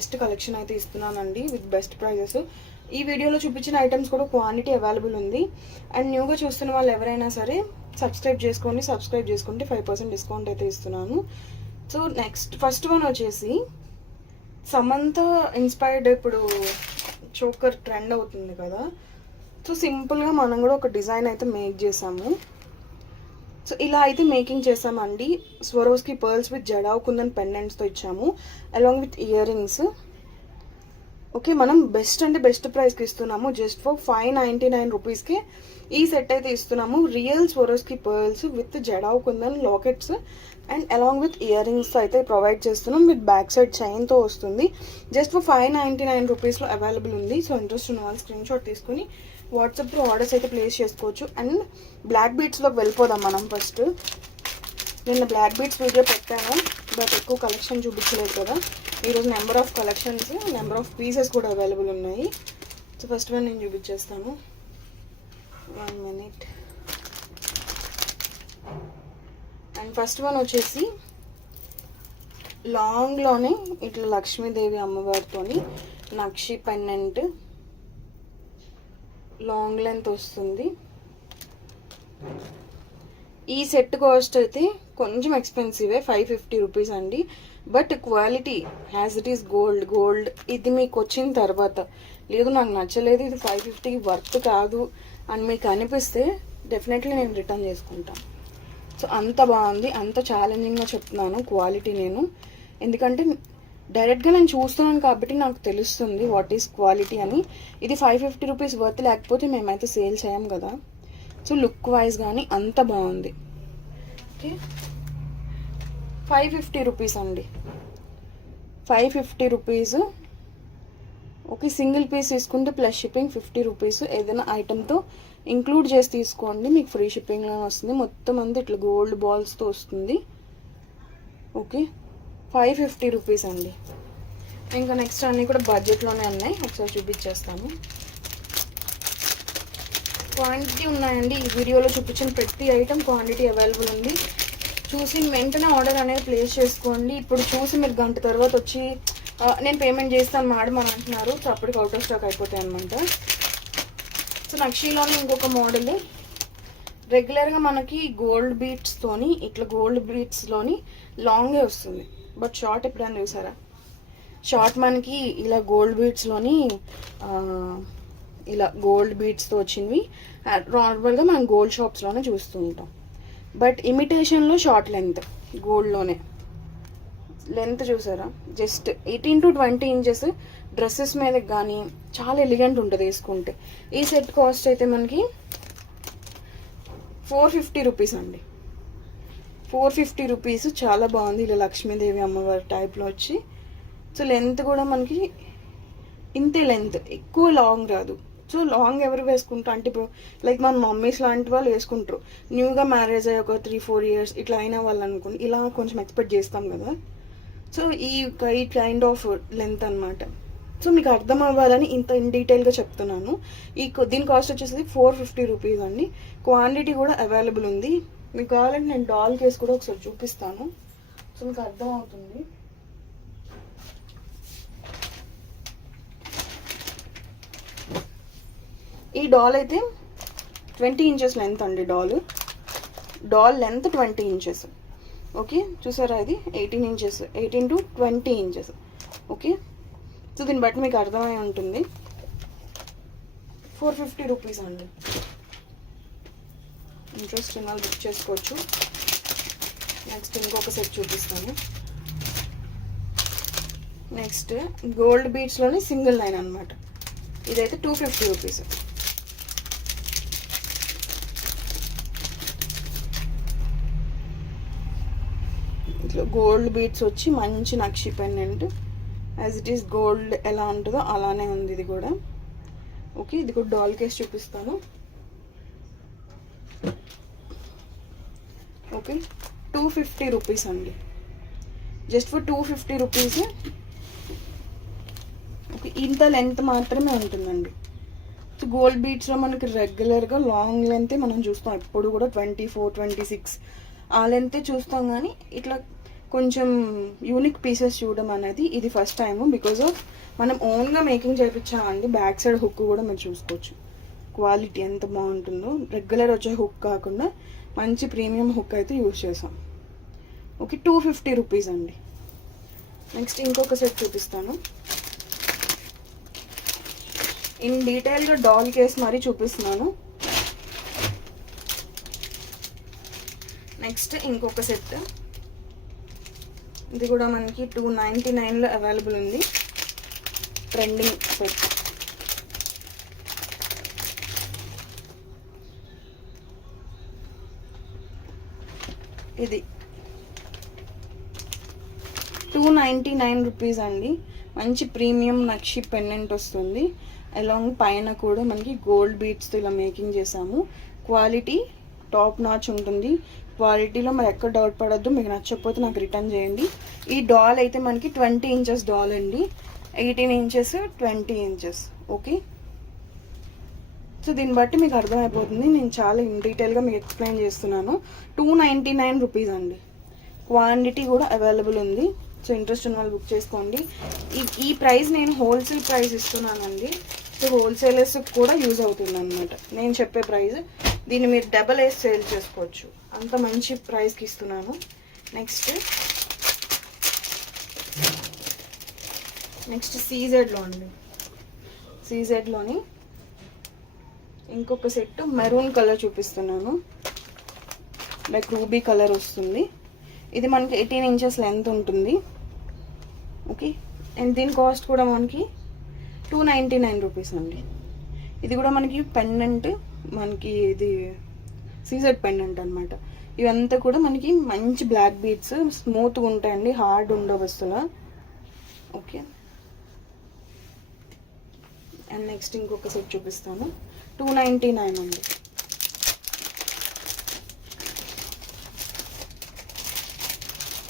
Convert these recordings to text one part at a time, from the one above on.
Best collection అయితే ఇస్తున్నానండి with best prices. ఈ వీడియోలో చూపించిన ఐటమ్స్ కూడా క్వాంటిటీ అవైలబుల్ ఉంది. అండ్ న్యూగా చూస్తున్న వాళ్ళు ఎవరైనా సరే సబ్స్క్రైబ్ చేసుకుంటే 5% డిస్కౌంట్ అయితే ఇస్తున్నాను. సో నెక్స్ట్ ఫస్ట్ వన్ వచ్చేసి సమంత ఇన్స్పైర్డ్, ఇప్పుడు చోకర్ ట్రెండ్ అవుతుంది కదా, సో సింపుల్గా మనం కూడా ఒక డిజైన్ అయితే మేక్ చేసాము. సో ఇలా అయితే మేకింగ్ చేసామండి. Swarovski pearls with jadau kundan పెండెంట్స్తో ఇచ్చాము along with earrings. Okay, మనం బెస్ట్ అంటే బెస్ట్ ప్రైస్కి ఇస్తున్నాము. జస్ట్ ఫర్ 599 రూపీస్కి ఈ సెట్ అయితే ఇస్తున్నాము. Real Swarovski pearls with jadau kundan lockets and along with ear rings అయితే ప్రొవైడ్ చేస్తున్నాం. విత్ బ్యాక్ సైడ్ చైన్తో వస్తుంది. జస్ట్ ఫర్ 599 రూపీస్లో అవైలబుల్ ఉంది. సో ఇంట్రెస్ట్ ఉన్న వాళ్ళు స్క్రీన్ షాట్ తీసుకుని వాట్సాప్లో ఆర్డర్స్ అయితే ప్లేస్ చేసుకోవచ్చు. అండ్ బ్లాక్ బీట్స్లోకి వెళ్ళిపోదాం మనం. ఫస్ట్ నిన్న బ్లాక్ బీట్స్ వీడియో పెట్టాను, బట్ ఎక్కువ కలెక్షన్ చూపించలేదు కదా. ఈరోజు number of collections, number of pieces కూడా అవైలబుల్ ఉన్నాయి. సో ఫస్ట్ వన్ నేను చూపించేస్తాను. 1 minute. అండ్ ఫస్ట్ వన్ వచ్చేసి లాంగ్లోనే ఇట్లా లక్ష్మీదేవి అమ్మవారితోని నక్షి పెండెంట్, లాంగ్ లెంత్ వస్తుంది. ఈ సెట్ కాస్ట్ అయితే కొంచెం ఎక్స్పెన్సివే, 550 రూపీస్ అండి. But quality as it is gold. ఇది మీకు వచ్చిన తర్వాత లేదు నాకు నచ్చలేదు, ఇది 550 వర్త్ కాదు అని మీకు అనిపిస్తే డెఫినెట్లీ నేను రిటర్న్ చేసుకుంటాను. సో అంత బాగుంది, అంత ఛాలెంజింగ్గా చెప్తున్నాను క్వాలిటీ నేను. ఎందుకంటే డైరెక్ట్గా నేను చూస్తున్నాను కాబట్టి నాకు తెలుస్తుంది వాట్ ఈస్ క్వాలిటీ అని. ఇది 550 రూపీస్ వర్త్ లేకపోతే మేమైతే సేల్ చేయం కదా. సో లుక్ వైజ్ కానీ అంత బాగుంది. ఓకే, 550 రూపీస్ అండి, 550 రూపీస్. ఓకే, సింగిల్ పీస్ తీసుకుంటే ప్లస్ షిప్పింగ్ 50 రూపీస్. ఏదైనా ఐటమ్తో ఇంక్లూడ్ చేసి తీసుకోండి, మీకు ఫ్రీ షిప్పింగ్లో వస్తుంది. మొత్తం అంతా ఇట్లా గోల్డ్ బాల్స్తో వస్తుంది. ఓకే, 550 రూపీస్ అండి. ఇంకా నెక్స్ట్ అన్నీ కూడా బడ్జెట్లోనే ఉన్నాయి, ఒకసారి చూపించేస్తాను. క్వాంటిటీ ఉన్నాయండి. ఈ వీడియోలో చూపించిన ప్రతి ఐటమ్ క్వాంటిటీ అవైలబుల్ ఉంది. చూసి వెంటనే ఆర్డర్ అనేది ప్లేస్ చేసుకోండి. ఇప్పుడు చూసి మీరు గంట తర్వాత వచ్చి నేను పేమెంట్ చేస్తాను మేడం అని అంటున్నారు. సో అప్పటికి అవుట్ ఆఫ్ స్టాక్ అయిపోతాయి అనమాట. సో నక్షీలోనే ఇంకొక మోడల్, రెగ్యులర్గా మనకి గోల్డ్ బీట్స్తోని ఇట్లా గోల్డ్ బీట్స్లోని లాంగే వస్తుంది. బట్ షార్ట్ ఎప్పుడైనా చూసారా? షార్ట్ మనకి ఇలా గోల్డ్ బీట్స్లోని ఇలా గోల్డ్ బీట్స్తో వచ్చినవి నార్మల్గా మనం గోల్డ్ షాప్స్లోనే చూస్తూ ఉంటాం. బట్ ఇమిటేషన్లో షార్ట్ లెంత్, గోల్డ్లోనే లెంత్ చూసారా? Just 18 to 20 inches. డ్రెస్సెస్ మీద కానీ చాలా ఎలిగెంట్ ఉంటుంది వేసుకుంటే. ఈ సెట్ కాస్ట్ అయితే మనకి 450 రూపీస్ అండి, 450 రూపీస్. చాలా బాగుంది, ఇలా లక్ష్మీదేవి అమ్మవారి టైప్లో వచ్చి. సో లెంత్ కూడా మనకి ఇంతే లెంత్, ఎక్కువ లాంగ్ రాదు. సో లాంగ్ ఎవరు వేసుకుంటారు అంటే ఇప్పుడు లైక్ మన మమ్మీస్ లాంటి వాళ్ళు వేసుకుంటారు. న్యూగా మ్యారేజ్ అయ్యి ఒక 3-4 ఇయర్స్ ఇట్లా అయిన వాళ్ళు అనుకోండి, ఇలా కొంచెం ఎక్స్పెక్ట్ చేస్తాం కదా. సో ఈ కైండ్ ఆఫ్ లెంత్ అనమాట. సో మీకు అర్థం అవ్వాలని ఇంత ఇన్ డీటెయిల్గా చెప్తున్నాను. దీని కాస్ట్ వచ్చేసి 450 రూపీస్ అండి. క్వాంటిటీ కూడా అవైలబుల్ ఉంది. మీకు కావాలంటే నేను డాల్ కేస్ కూడా ఒకసారి చూపిస్తాను, సో మీకు అర్థం అవుతుంది. ఈ డాల్ అయితే 20 ఇంచెస్ లెంత్ అండి. Doll length 20 inches. ఓకే, చూసారా? ఇది 18 inches, 18 to 20 inches. Okay, so దీన్ని బట్టి మీకు అర్థమై ఉంటుంది. 450 రూపీస్ అండి. ఇంట్రెస్ట్ ఉన్న వాళ్ళు బుక్ చేసుకోవచ్చు. నెక్స్ట్ ఇంకొక సెట్ చూపిస్తాను. నెక్స్ట్ గోల్డ్ బీట్స్లోనే సింగిల్ లైన్ అనమాట. ఇదైతే 250 రూపీస్. ఇట్లా గోల్డ్ బీట్స్ వచ్చి మంచి నక్షి pendant, as it is gold ఎలా ఉంటుందో అలానే ఉంది ఇది కూడా. ఓకే, ఇది కూడా డాల్ కేస్ చూపిస్తాను. ఓకే, 250 రూపీస్ అండి, జస్ట్ ఫర్ 250 రూపీస్. ఓకే, ఇంత లెంత్ మాత్రమే ఉంటుందండి. సో గోల్డ్ బీట్స్లో మనకి రెగ్యులర్గా లాంగ్ లెంతే మనం చూస్తాం, ఎప్పుడు కూడా 24, 26 ఆ లెంతే చూస్తాం. కానీ ఇట్లా కొంచెం యూనిక్ పీసెస్ చూడడం అనేది ఇది ఫస్ట్ టైము, బికాజ్ ఆఫ్ మనం ఓన్గా మేకింగ్ చేయించామండి. బ్యాక్ సైడ్ హుక్ కూడా మీరు చూసుకోవచ్చు క్వాలిటీ ఎంత బాగుంటుందో. రెగ్యులర్ వచ్చే హుక్ కాకుండా మంచి ప్రీమియం హుక్ అయితే యూజ్ చేసాం. ఓకే, 250 రూపీస్ అండి. నెక్స్ట్ ఇంకొక సెట్ చూపిస్తాను. ఇన్ డీటెయిల్గా డాల్ కేస్ మరీ చూపిస్తున్నాను. నెక్స్ట్ ఇంకొక సెట్, ఇది కూడా మనకి 299లో అవైలబుల్ ఉంది. Trending set. ఇది 299 రూపీస్ అండి. మంచి ప్రీమియం నక్షి పెండెంట్ వస్తుంది. అలాంగ్ పైన కూడా మనకి గోల్డ్ బీడ్స్తో ఇలా మేకింగ్ చేసాము. క్వాలిటీ టాప్ నాచ్ ఉంటుంది. క్వాలిటీలో మరి ఎక్కడ డౌట్ పడద్దు. మీకు నచ్చకపోతే నాకు రిటర్న్ చేయండి. ఈ డాల్ అయితే మనకి 20 ఇంచెస్ డాల్ అండి. 18 ఇంచెస్ 20 ఇంచెస్. ఓకే, సో దీన్ని బట్టి మీకు అర్థమైపోతుంది. నేను చాలా ఇన్ డీటెయిల్గా మీకు ఎక్స్ప్లెయిన్ చేస్తున్నాను. 299 రూపీస్ అండి. క్వాంటిటీ కూడా అవైలబుల్ ఉంది. సో ఇంట్రెస్ట్ ఉన్న వాళ్ళు బుక్ చేసుకోండి. ఈ ప్రైస్ నేను హోల్సేల్ ప్రైస్ ఇస్తున్నానండి. సో హోల్సేలర్స్ కూడా యూజ్ అవుతుంది అనమాట నేను చెప్పే ప్రైస్. దీన్ని మీరు డబల్ వేసి సేల్ చేసుకోవచ్చు, అంత మంచి ప్రైస్కి ఇస్తున్నాను. నెక్స్ట్ సీజెడ్లో అండి. సీజెడ్లోని ఇంకొక సెట్ మెరూన్ కలర్ చూపిస్తున్నాను. లైక్ రూబీ కలర్ వస్తుంది. ఇది మనకి 18 ఇంచెస్ లెంత్ ఉంటుంది. ఓకే, అండ్ దీని కాస్ట్ కూడా మనకి 299 రూపీస్ అండి. ఇది కూడా మనకి పెండెంట్, మనకి ఇది సీజెడ్ పెండెంట్ అనమాట. ఇవంతా కూడా మనకి మంచి బ్లాక్ బీడ్స్, స్మూత్గా ఉంటాయండి, హార్డ్ ఉండవు అసలు. ఓకే, అండ్ నెక్స్ట్ ఇంకొక సెట్ చూపిస్తాను. 299 అండి.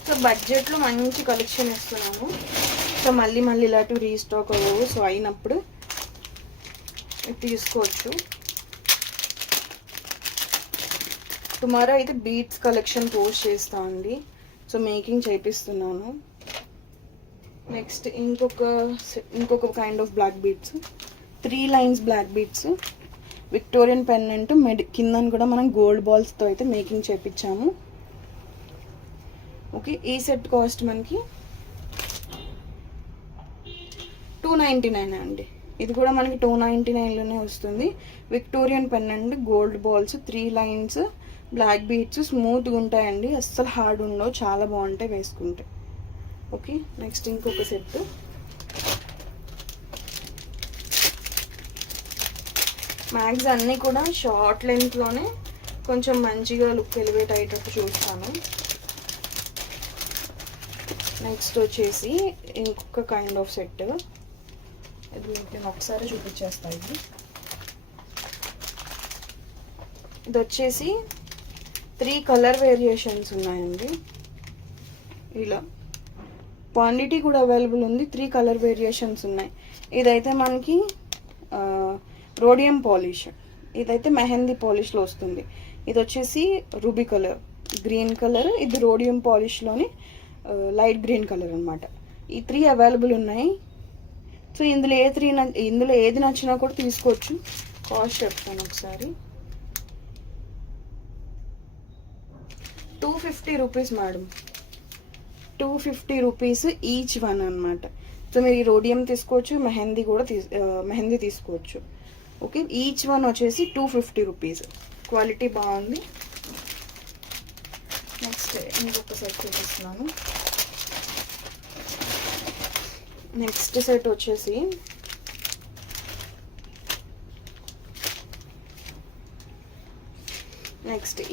సో బడ్జెట్లో మంచి కలెక్షన్ ఇస్తున్నాను. సో మళ్ళీ ఇలాంటివి రీస్టాక్ అవ్వవు. సో అయినప్పుడు తీసుకోవచ్చు. టుమారో అయితే బీట్స్ కలెక్షన్ పోస్ట్ చేస్తా అండి. సో మేకింగ్ చేపిస్తున్నాను. నెక్స్ట్ ఇంకొక kind of black beads, 3 lines black beads, Victorian pendant. కింద కూడా మనం గోల్డ్ బాల్స్తో అయితే మేకింగ్ చేపించాము. ఓకే, ఈ సెట్ కాస్ట్ మనకి 299 అండి. ఇది కూడా మనకి 299లోనే వస్తుంది. Victorian pendant, gold balls, 3 lines, black beads, స్మూత్గా ఉంటాయండి, అస్సలు హార్డ్ ఉండవు, చాలా బాగుంటాయి వేసుకుంటే. ఓకే, నెక్స్ట్ ఇంకొక సెట్. మ్యాక్స్ అన్నీ కూడా షార్ట్ లెంత్లోనే కొంచెం మంచిగా లుక్ ఎలివేట్ అయ్యేటట్టు చూస్తాను. నెక్స్ట్ వచ్చేసి ఇంకొక కైండ్ ఆఫ్ సెట్. ఇది నేను ఒకసారి చూపించేస్తాను. ఇది వచ్చేసి 3 కలర్ వేరియేషన్స్ ఉన్నాయండి. ఇలా క్వాంటిటీ కూడా అవైలబుల్ ఉంది. 3 కలర్ వేరియేషన్స్ ఉన్నాయి. ఇదైతే మనకి రోడియం పాలిష్, ఇదైతే మెహందీ పాలిష్లో వస్తుంది. ఇది వచ్చేసి రూబీ కలర్, గ్రీన్ కలర్, ఇది రోడియం పాలిష్లోని లైట్ గ్రీన్ కలర్ అనమాట. ఈ 3 అవైలబుల్ ఉన్నాయి. సో ఇందులో ఏది నచ్చినా కూడా తీసుకోవచ్చు. కాస్ట్ చెప్తాను ఒకసారి. 250 rupees madam. 250 rupees each one అనమాట. సో మీరు ఈ రోడియం తీసుకోవచ్చు, మెహందీ తీసుకోవచ్చు. ఓకే, ఈచ్ వన్ వచ్చేసి 250 రూపీస్. క్వాలిటీ బాగుంది. నెక్స్ట్ ఇంకొక సెట్ చూపిస్తున్నాను. నెక్స్ట్ సెట్ వచ్చేసి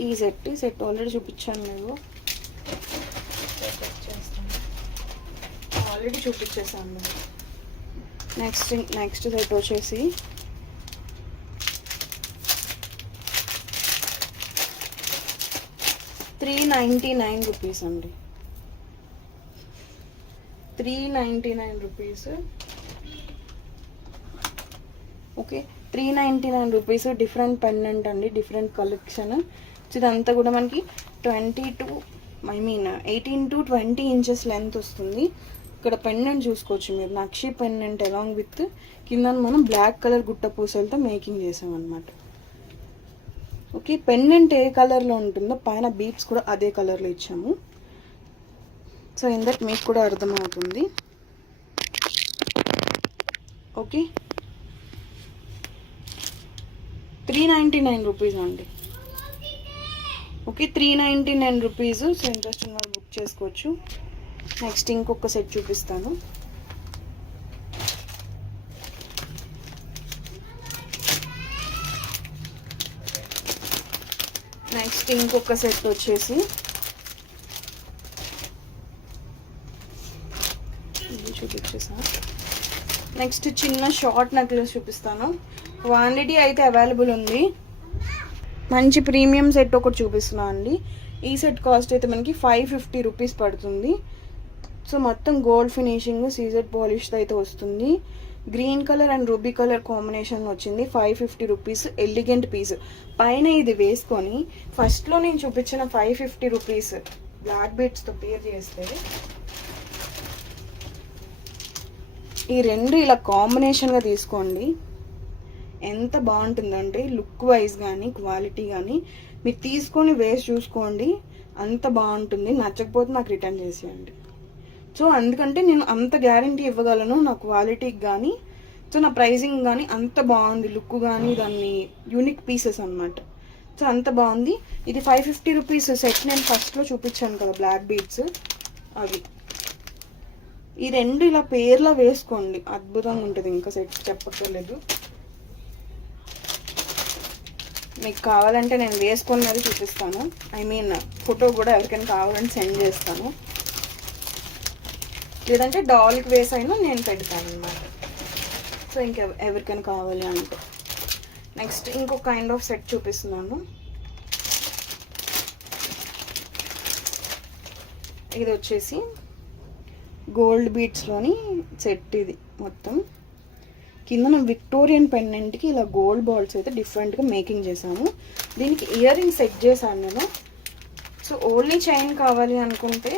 ఈ సెట్ ఆల్రెడీ చూపించాను. నేను ఆల్రెడీ చూపించేసాను. నెక్స్ట్ సెట్ వచ్చేసి $399 రూపీస్ అండి. 399 rupees. Okay, 399 rupees. Different pendant అండి, డిఫరెంట్ కలెక్షన్. ఇదంతా కూడా మనకి 22 I mean 18 to 20 inches length వస్తుంది. ఇక్కడ పెండెంట్ చూసుకోవచ్చు మీరు, నక్షి పెండెంట్ అలాంగ్ విత్ కింద మనం బ్లాక్ కలర్ గుట్ట పూసలతో మేకింగ్ చేసామన్నమాట. ఓకే, పెండెంట్ ఏ కలర్లో ఉంటుందో పైన బీడ్స్ కూడా అదే కలర్లో ఇచ్చాము. సో ఇన్ దట్ మీకు కూడా అర్థమవుతుంది. ఓకే, 399 రూపీస్ అండి. Okay, 399 rupees. సో ఇంట్రెస్ట్ ఉన్న వాళ్ళు బుక్ చేసుకోవచ్చు. నెక్స్ట్ ఇంకొక సెట్ చూపిస్తాను. నెక్స్ట్ ఇంకొక సెట్ వచ్చేసి ఇది చూపించేసా. నెక్స్ట్ చిన్న షార్ట్ నెక్లెస్ చూపిస్తాను. క్వాంటిటీ అయితే అవైలబుల్ ఉంది. మంచి ప్రీమియం సెట్ ఒకటి చూపిస్తున్నాను అండి. ఈ సెట్ కాస్ట్ అయితే మనకి 550 రూపీస్ పడుతుంది. సో మొత్తం గోల్డ్ ఫినిషింగ్ సీజెడ్ పాలిష్తో అయితే వస్తుంది. Green colour and ruby colour combination వచ్చింది. 550 రూపీస్ ఎలిగెంట్ పీస్. పైన ఇది వేసుకొని ఫస్ట్లో నేను చూపించిన 550 రూపీస్ బ్లాక్ బీడ్స్తో పేర్ చేస్తే ఈ రెండు ఇలా కాంబినేషన్గా తీసుకోండి. ఎంత బాగుంటుందంటే లుక్ వైజ్ కానీ క్వాలిటీ కానీ మీరు తీసుకొని వేసి చూసుకోండి, అంత బాగుంటుంది. నచ్చకపోతే నాకు రిటర్న్ చేసేయండి. సో అందుకంటే నేను అంత గ్యారంటీ ఇవ్వగలను నా క్వాలిటీకి కానీ, సో నా ప్రైజింగ్ కానీ అంత బాగుంది. లుక్ కానీ దాన్ని యూనిక్ పీసెస్ అనమాట. సో అంత బాగుంది. ఇది 550 రూపీస్ సెట్. నేను ఫస్ట్లో చూపించాను కదా బ్లాక్ బీడ్స్, అవి ఈ రెండు ఇలా పేర్లో వేసుకోండి, అద్భుతంగా ఉంటుంది. ఇంకా సెట్ చెప్పక్కర్లేదు. మీకు కావాలంటే నేను వేసుకున్నది చూపిస్తాను. ఐ మీన్ ఫోటో కూడా ఎవరికైనా కావాలంటే సెండ్ చేస్తాను, లేదంటే డాల్కి వేస్ అయినా నేను పెడతాను అనమాట. సో ఎవరికైనా కావాలి అంటే. నెక్స్ట్ ఇంకొక కైండ్ ఆఫ్ సెట్ చూపిస్తున్నాను. ఇది వచ్చేసి గోల్డ్ బీట్స్లోని సెట్. ఇది మొత్తం కింద విక్టోరియన్ పెండెంట్కి ఇలా గోల్డ్ బాల్స్ అయితే డిఫరెంట్గా మేకింగ్ చేశాము. దీనికి ఇయర్ రింగ్ సెట్ చేశాను నేను. సో ఓన్లీ చైన్ కావాలి అనుకుంటే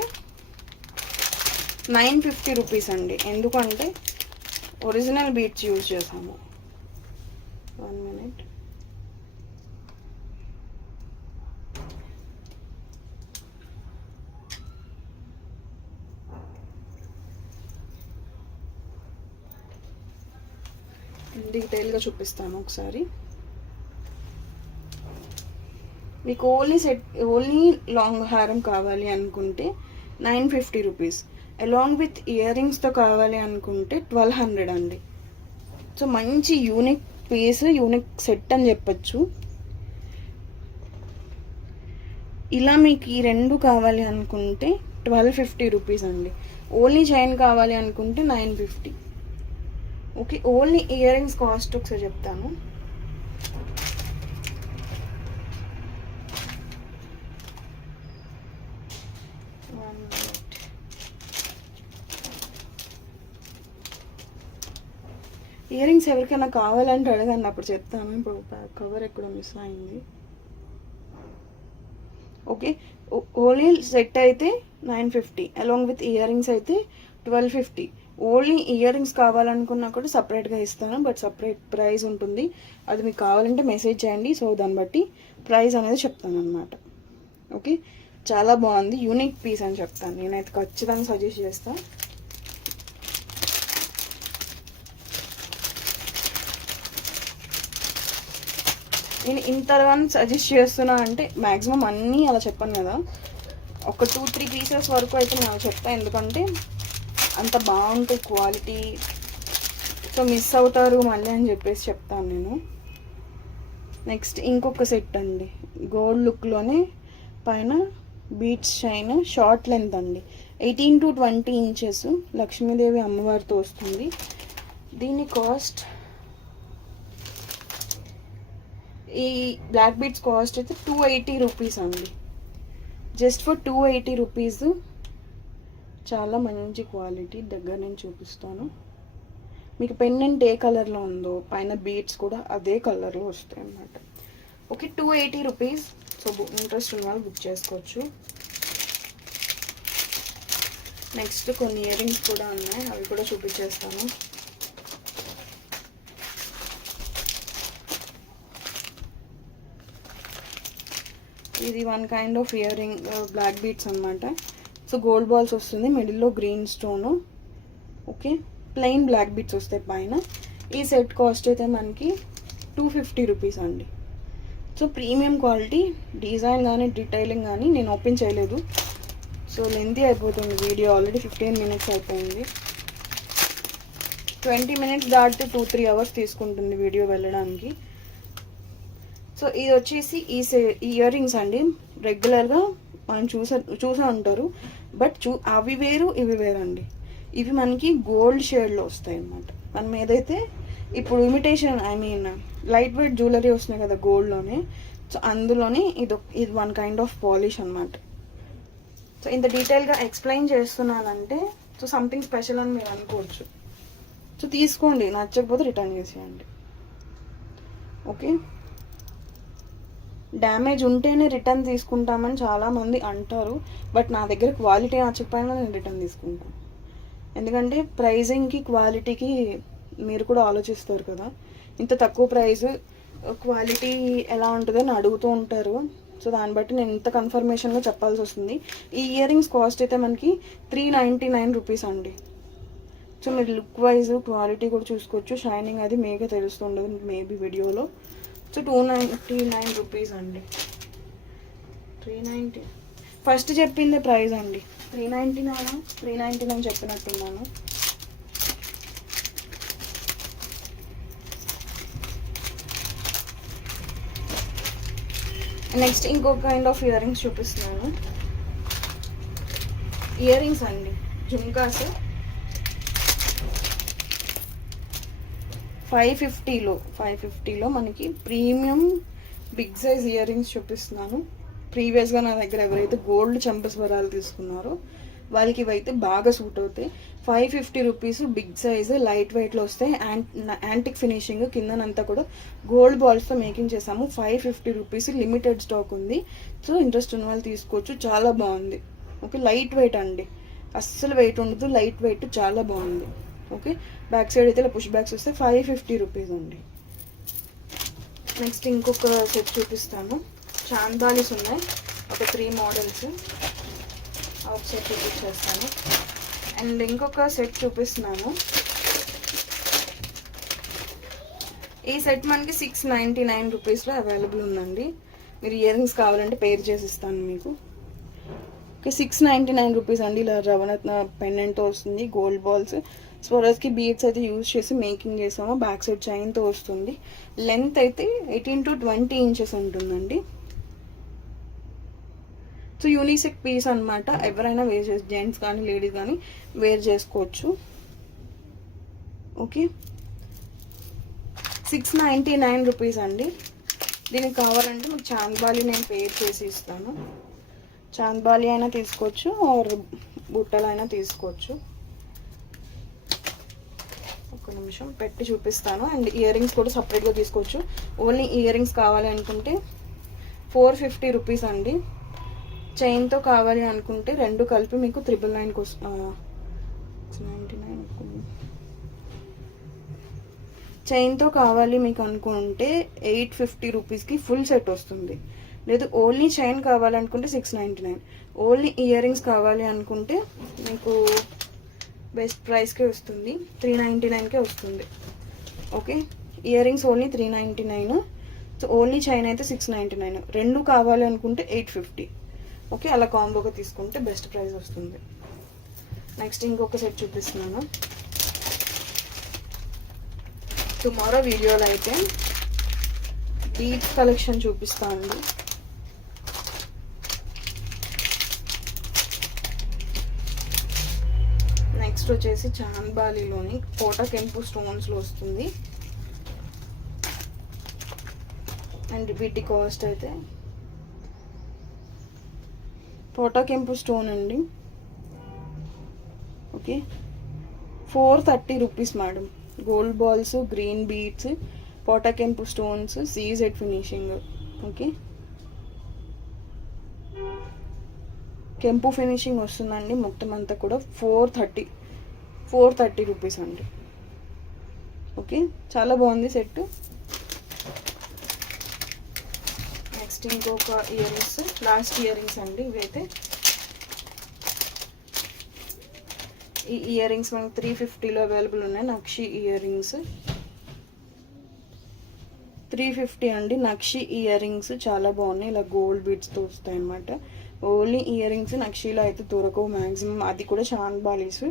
950 రూపీస్ అండి. ఎందుకంటే ఒరిజినల్ బీట్స్ యూజ్ చేసాము. 1 minute. డీటెయిల్గా చూపిస్తాను ఒకసారి. మీకు ఓన్లీ లాంగ్ హారం కావాలి అనుకుంటే 950 రూపీస్. అలాంగ్ విత్ ఇయర్ రింగ్స్తో కావాలి అనుకుంటే 1200 అండి. సో మంచి యూనిక్ పీస్, యూనిక్ సెట్ అని చెప్పచ్చు. ఇలా మీకు ఈ రెండు కావాలి అనుకుంటే 1250 రూపీస్ అండి. ఓన్లీ చైన్ కావాలి అనుకుంటే 950. Okay, only ear rings cost ఒకసారి చెప్తాను. ఇయర్ రింగ్స్ ఎవరికైనా కావాలంటే అడగండి, అప్పుడు చెప్తాను. ఇప్పుడు కవర్ ఎక్కడ మిస్ అయింది. ఓకే, ఓన్లీ సెట్ అయితే 950, అలాంగ్ విత్ ఇయర్ రింగ్స్ అయితే 1250. ఓన్లీ ఇయర్ రింగ్స్ కావాలనుకున్నా కూడా సపరేట్గా ఇస్తాను, బట్ సపరేట్ ప్రైస్ ఉంటుంది. అది మీకు కావాలంటే మెసేజ్ చేయండి. సో దాన్ని బట్టి ప్రైస్ అనేది చెప్తాను అనమాట. ఓకే, చాలా బాగుంది, యూనిక్ పీస్ అని చెప్తాను నేనైతే, ఖచ్చితంగా సజెస్ట్ చేస్తాను. నేను ఇంతవరకు సజెస్ట్ చేస్తున్నా అంటే మ్యాక్సిమం అన్నీ అలా చెప్పాను కదా, ఒక 2-3 పీసెస్ వరకు అయితే నేను చెప్తాను. ఎందుకంటే అంత బాగుంటుంది క్వాలిటీ. సో మిస్ అవుతారు మళ్ళీ అని చెప్పేసి చెప్తాను నేను. నెక్స్ట్ ఇంకొక సెట్ అండి, గోల్డ్ లుక్లోనే పైన బీట్స్ షైన్, షార్ట్ లెంత్ అండి, 18 to 20 ఇంచెస్, లక్ష్మీదేవి అమ్మవారితో వస్తుంది. దీని కాస్ట్, ఈ బ్లాక్ బీట్స్ కాస్ట్ అయితే 280 రూపీస్ అండి. Just for 280 rupees. చాలా మంచి క్వాలిటీ. దగ్గర నేను చూపిస్తాను మీకు. పెండెంట్ ఏ కలర్లో ఉందో పైన బీట్స్ కూడా అదే కలర్లో వస్తాయి అన్నమాట. Okay, 280 rupees. సో ఇంట్రెస్ట్ ఉన్న వాళ్ళు బుక్ చేసుకోవచ్చు. నెక్స్ట్ కొన్ని ఇయర్ రింగ్స్ కూడా ఉన్నాయి, అవి కూడా చూపించేస్తాను. ఇది one kind of earring, black beads అనమాట. సో గోల్డ్ బాల్స్ వస్తుంది, మిడిల్లో green stone. Okay, plain black beads వస్తాయి పైన. ఈ సెట్ కాస్ట్ అయితే మనకి 250 రూపీస్ అండి. సో ప్రీమియం క్వాలిటీ, డిజైన్ కానీ డీటెయిలింగ్ కానీ నేను ఓపెన్ చేయలేదు, సో లెంతీ అయిపోతుంది వీడియో. ఆల్రెడీ 15 మినిట్స్ అయిపోయింది. 20 మినిట్స్ దాటితే 2-3 అవర్స్ తీసుకుంటుంది వీడియో వెళ్ళడానికి. సో ఇది వచ్చేసి ఈ ఇయర్ రింగ్స్ అండి. రెగ్యులర్గా మనం చూసా ఉంటారు, బట్ అవి వేరు ఇవి వేరు అండి. ఇవి మనకి గోల్డ్ షేడ్లో వస్తాయి అన్నమాట. మనం ఏదైతే ఇప్పుడు imitation, I mean light weight jewellery వస్తున్నాయి కదా గోల్డ్లోనే, సో అందులోనే ఇది వన్ కైండ్ ఆఫ్ పాలిష్ అనమాట. సో ఇంత డీటెయిల్గా ఎక్స్ప్లెయిన్ చేస్తున్నానంటే సో సంథింగ్ స్పెషల్ అని మీరు అనుకోవచ్చు. సో తీసుకోండి, నచ్చకపోతే రిటర్న్ చేసేయండి. ఓకే, డ్యామేజ్ ఉంటేనే రిటర్న్ తీసుకుంటామని చాలామంది అంటారు, బట్ నా దగ్గర క్వాలిటీ నచ్చకపోయినా నేను రిటర్న్ తీసుకుంటాను. ఎందుకంటే ప్రైజింగ్కి క్వాలిటీకి మీరు కూడా ఆలోచిస్తారు కదా. ఇంత తక్కువ ప్రైస్ క్వాలిటీ ఎలా ఉంటుందని అడుగుతూ ఉంటారు. సో దాన్ని బట్టి నేను ఇంత కన్ఫర్మేషన్గా చెప్పాల్సి వస్తుంది. ఈ ఇయర్ రింగ్స్ కాస్ట్ అయితే మనకి 399 రూపీస్ అండి. సో మీరు లుక్ వైజ్ క్వాలిటీ కూడా చూసుకోవచ్చు. షైనింగ్ అది మీకే తెలుస్తుండదు మేబీ వీడియోలో. సో 299 రూపీస్ అండి. 390 ఫస్ట్ చెప్పిందే ప్రైస్ అండి. 399 చెప్పినట్టున్నాను. నెక్స్ట్ ఇంకొక కైండ్ ఆఫ్ ఇయర్ రింగ్స్ చూపిస్తున్నాను. ఇయర్ రింగ్స్ అండి, జుమ్కాస్ 550లో మనకి premium big size earrings చూపిస్తున్నాను. ప్రీవియస్గా నా దగ్గర ఎవరైతే గోల్డ్ చెంపస్వరాలు తీసుకున్నారో వాళ్ళకి ఇవైతే బాగా సూట్ అవుతాయి. 550 రూపీస్, బిగ్ సైజ్, లైట్ వెయిట్లో వస్తాయి. యాంటిక్ ఫినిషింగ్, కిందనంతా కూడా గోల్డ్ బాల్స్తో మేకింగ్ చేసాము. 550 రూపీస్, లిమిటెడ్ స్టాక్ ఉంది. సో ఇంట్రెస్ట్ ఉన్న వాళ్ళు తీసుకోవచ్చు, చాలా బాగుంది. ఓకే, లైట్ వెయిట్ అండి, అస్సలు వెయిట్ ఉండదు, లైట్ వెయిట్, చాలా బాగుంది. ఓకే, బ్యాక్ సైడ్ అయితే ఇలా పుష్ బ్యాక్స్ వస్తే 550 రూపీస్ అండి. నెక్స్ట్ ఇంకొక సెట్ చూపిస్తాను. చాందాలీస్ ఉన్నాయి, ఒక 3 మోడల్స్. ఒక సెట్ చూపించేస్తాను. అండ్ ఇంకొక సెట్ చూపిస్తున్నాను. ఈ సెట్ మనకి 699 రూపీస్లో అవైలబుల్ ఉందండి. మీరు ఇయర్ రింగ్స్ కావాలంటే పేర్ చేసి ఇస్తాను మీకు. ఓకే, 699 రూపీస్ అండి. ఇలా రవనత్న పెండెంట్తో వస్తుంది, గోల్డ్ బాల్స్, స్వరస్కి బీడ్స్ అయితే యూజ్ చేసి మేకింగ్ చేసాము. బ్యాక్ సైడ్ చైన్తో వస్తుంది. లెంత్ అయితే 18 to 20 ఇంచెస్ ఉంటుందండి. సో యూనిసెక్ పీస్ అనమాట. ఎవరైనా వేర్ చేసి, జెంట్స్ కానీ లేడీస్ కానీ వేర్ చేసుకోవచ్చు. ఓకే, 699 రూపీస్ అండి. దీనికి కావాలంటే మీకు చాంద్బాలి నేను పేర్ చేసి ఇస్తాను. చాంద్బాలి అయినా తీసుకోవచ్చు, ఆర్ బుట్టలైనా తీసుకోవచ్చు. ఒక నిమిషం పెట్టి చూపిస్తాను. అండ్ ఇయర్ రింగ్స్ కూడా సపరేట్గా తీసుకోవచ్చు. ఓన్లీ ఇయర్ రింగ్స్ కావాలి అనుకుంటే 450 రూపీస్ అండి. చైన్తో కావాలి అనుకుంటే రెండు కలిపి మీకు 999 వస్తుంది. చైన్తో కావాలి మీకు అనుకుంటే 850 రూపీస్కి ఫుల్ సెట్ వస్తుంది. లేదు ఓన్లీ చైన్ కావాలనుకుంటే 699. ఓన్లీ ఇయర్ రింగ్స్ కావాలి అనుకుంటే మీకు బెస్ట్ ప్రైస్కే వస్తుంది, 399కే వస్తుంది. Okay, ear rings only 399. So only chain అయితే 699. రెండు కావాలి అనుకుంటే 850. ఓకే, అలా కాంబోగా తీసుకుంటే బెస్ట్ ప్రైస్ వస్తుంది. నెక్స్ట్ ఇంకొక సెట్ చూపిస్తున్నాను. టుమారో వీడియోలో అయితే బీడ్స్ కలెక్షన్ చూపిస్తాను. నెక్స్ట్ వచ్చేసి చాంద్బాలిలోని కోటా కెంపు స్టోన్స్లో వస్తుంది. అండ్ వీటి కాస్ట్ అయితే కోటా కెంపు స్టోన్ అండి. Okay, 430 rupees madam. Gold balls, green beads, కోటా కెంపు స్టోన్స్, సీజెడ్ ఫినిషింగ్. ఓకే, కెంపు ఫినిషింగ్ వస్తుందండి. మొత్తం అంతా కూడా 430 రూపీస్ అండి. ఓకే, చాలా బాగుంది సెట్. నెక్స్ట్ ఇంకొక ear rings, last ear rings అండి ఇవైతే. ఈ ఇయర్ రింగ్స్ మనకి 350లో అవైలబుల్ ఉన్నాయి. నక్షి ఇయర్ రింగ్స్ 350 అండి. నక్షి ఇయర్ రింగ్స్ చాలా బాగున్నాయి, ఇలా గోల్డ్ బీడ్స్తో వస్తాయి అన్నమాట. ఓన్లీ ఇయర్ రింగ్స్ నక్షిలో అయితే దొరకవు మ్యాక్సిమం, అది కూడా చాన్ బాలీస్.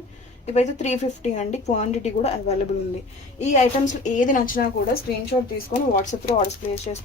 ఇవైతే 350 అండి. క్వాంటిటీ కూడా అవైలబుల్ ఉంది. ఈ ఐటమ్స్ ఏది నచ్చినా కూడా స్క్రీన్ షాట్ తీసుకొని వాట్సాప్లో ఆర్డర్స్ ప్లేస్ చేసుకోండి.